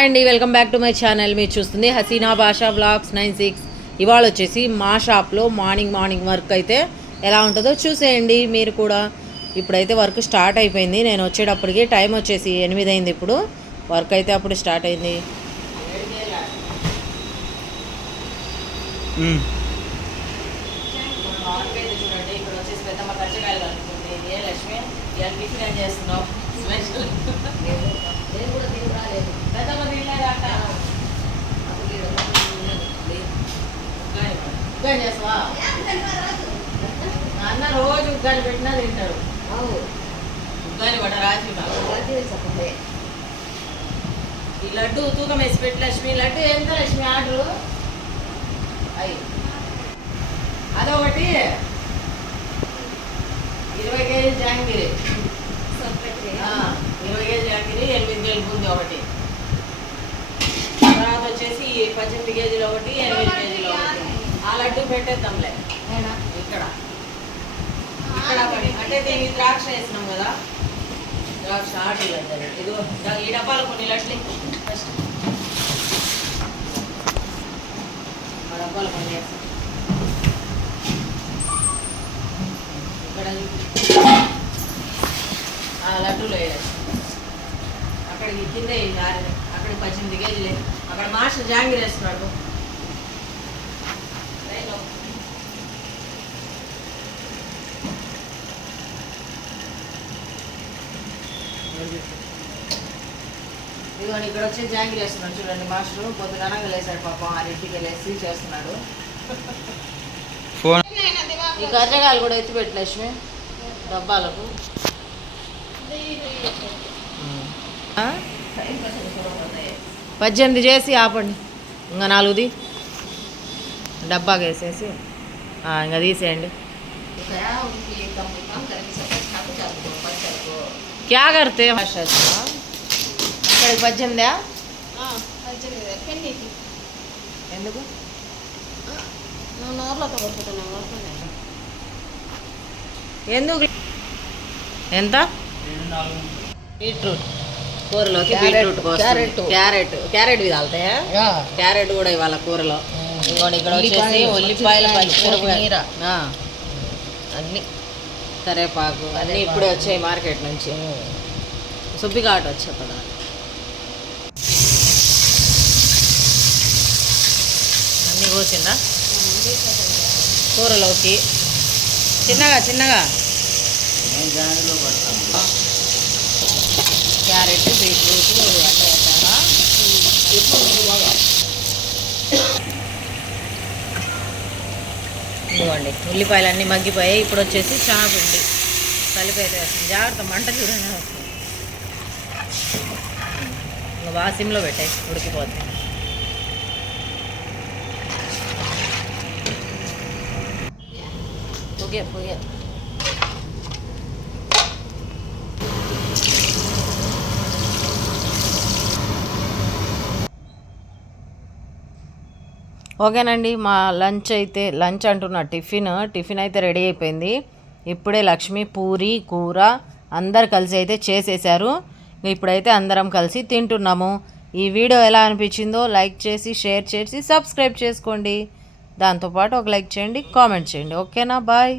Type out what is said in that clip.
Hi అండి welcome back to my channel. మీరు చూస్తుంది హసీనా భాషా బ్లాగ్స్ నైన్ సిక్స్. ఇవాళ వచ్చేసి మా షాప్లో మార్నింగ్ మార్నింగ్ వర్క్ అయితే ఎలా ఉంటుందో చూసేయండి మీరు కూడా. ఇప్పుడైతే వర్క్ స్టార్ట్ అయిపోయింది. నేను వచ్చేటప్పటికి టైం వచ్చేసి ఎనిమిది అయింది ఇప్పుడు. వర్క్ అయితే అప్పుడు స్టార్ట్ అయింది. లక్ష్మి చేస్తున్నావు? ఉగ్గాని పెట్టినా తింటాడు ఉగ్గాని రాత్రి మాకు ఈ లడ్డు తూకం వేసి పెట్టి లక్ష్మి. లడ్డు ఎంత లక్ష్మి ఆర్డరు? అయ్యి అదొకటి. ఇరవై కేజీ జాంగిరి. ఇరవై కేజీ జాంగిరి ఎనిమిది కేజీ బూంది ఒకటి. తర్వాత వచ్చేసి పద్దెనిమిది కేజీలు ఒకటి ఎనిమిది కేజీలు ఒకటి. ఆ లడ్డు పెట్టేద్దాంలే. ఇక్కడ. ఇక్కడ అంటే దీనికి ద్రాక్ష వేసినాం కదా. ద్రాక్ష ఆటి లడ్డు అది. ఇదిగో ఈ డబ్బాలు కొన్ని లడ్లు ఫస్ట్. ఆ డబ్బాలు కొన్ని వేస్తాం. ఇక్కడ ఆ లడ్డూలు వేయాలి. అక్కడికి కింద వేయండి ఆరు అక్కడికి పద్దెనిమిది కేజీలు అక్కడ మాస్టర్ జాంగీర్ వేస్తున్నాడు. ఇదిగోండి ఇక్కడ వచ్చి జాంగీర్ వేస్తున్నాడు చూడండి మాస్టర్ పొద్దుగనంగా లేసాడు పాపం ఆరింటికి వెళ్ళేసి చేస్తున్నాడు. ఫోన్ ఈ కర్రగాయలు కూడా ఎత్తి పెట్టు లక్ష్మి. డబ్బాలకు. ఆ? పద్దెనిమిది చేసి ఆపండి. ఇంకా నాలుగుది. డబ్బాకి వేసేసి ఆ, ఇంకా తీసేయండి. క్యా కడితే అక్కడికి పద్దెనిమిదా ఎందుకు? ఎందుకు? ఎంత? బీట్రూట్. కూరలోకి బీట్రూట్ క్యారెట్ క్యారెట్ క్యారెట్ కాలుతాయా క్యారెట్ కూడా ఇవాళ కూరలో. ఇంకోటి ఇక్కడ వచ్చేసి ఉల్లిపాయలు పచ్చిమిరపకాయలు ఆ. అన్నీ. కరేపాకు అన్నీ ఇప్పుడే వచ్చాయి మార్కెట్ నుంచి. సుబ్బిఘాట్ వచ్చా కదా అన్నీ కోసిందా? కూరలోకి. చిన్నగా చిన్నగా. క్యారెట్ బీట్రూట్ అన్నీ వేసారా చూడండి. ఉల్లిపాయలు అన్నీ మగ్గిపోయాయి. ఇప్పుడు వచ్చేసి చాపండి కలిపైతే వస్తుంది జాగ్రత్త మంట చూడండి. వస్తుంది వాసింలో పెట్టాయి ఉడికిపోద్ది. పొగే పొగే ఓకేనండి మా లంచ్ అయితే లంచ్ అంటున్నా టిఫిన్ టిఫిన్ అయితే రెడీ అయిపోయింది. ఇప్పుడే లక్ష్మి పూరి కూర అందరు కలిసి అయితే చేసేసారు. ఇప్పుడైతే అందరం కలిసి తింటున్నాము. ఈ వీడియో ఎలా అనిపించిందో లైక్ చేసి షేర్ చేసి సబ్స్క్రైబ్ చేసుకోండి. దాంతోపాటు ఒక లైక్ చేయండి కామెంట్ చేయండి. ఓకేనా బాయ్.